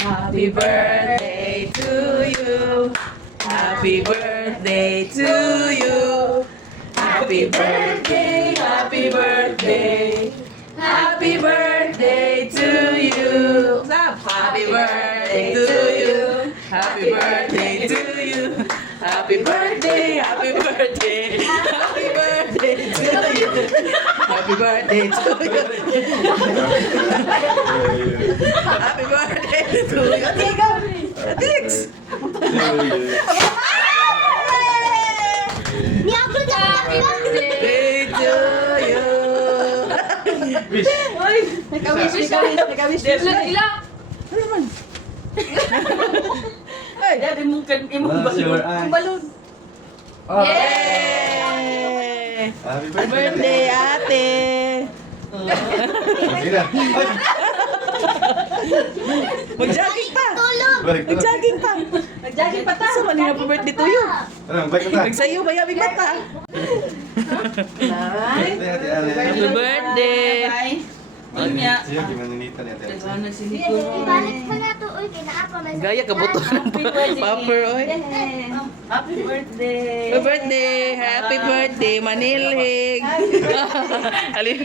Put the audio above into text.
Happy birthday to you. Happy birthday to you. Happy birthday, happy birthday. Happy birthday to you. Happy birthday to you. Happy birthday to you. Happy birthday, happy birthday. Happy birthday to you. Happy birthday to you. Happy birthday to you. Alex. Happy birthday to you. Nag-wish. Ay, Dati mong balon. Yay! Happy Happy birthday, ate! Sige na. Mag-jogging pa! Balik na. Mag-jogging pa! Nag-jogging pa ta. Sa man happy birthday to you! Ano, balik na. Magsayo ba yabi bata? Happy birthday! Inya. Sige, gimanunita niya. Ibalik mo na to, uy, kinaapa man. Gaya ka buto ng popper, oy! Happy birthday. Happy birthday! Happy birthday, Manilhig! Ali-